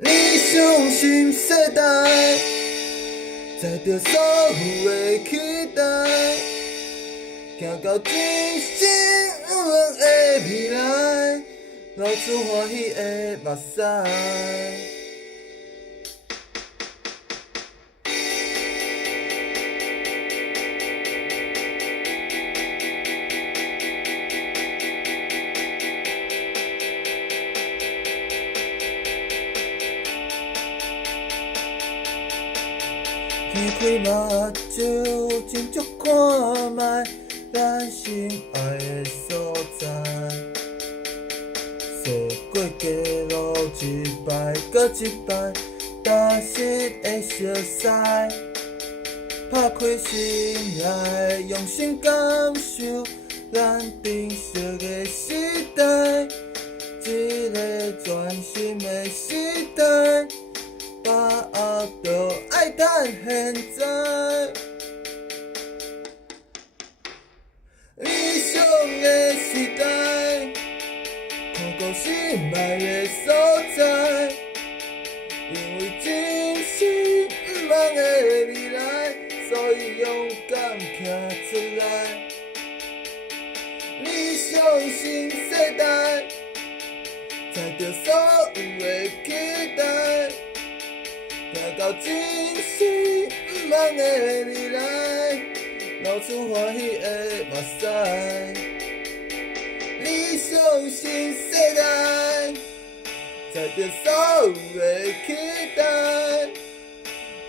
理想新世代，载着所有的期待，行到真心向往的未来，流出欢喜的目屎。睁开目睭，亲像看卖咱心爱的所在。走过街路一摆搁一摆，踏实的熟悉。拍开心内，用心感受咱珍惜的时代，一个全新的时代。把握着爱咱现在，理想的时代，看到心爱的所在，因为真心不忘的未来，所以勇敢站出来。理想新世代，载着所有的期待。行到真心不忘的未来，流出欢喜的目屎。理想新世代，载着所有的期待，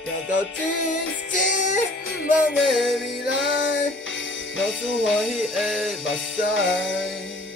行到真心不忘的未来，流出欢喜的目屎。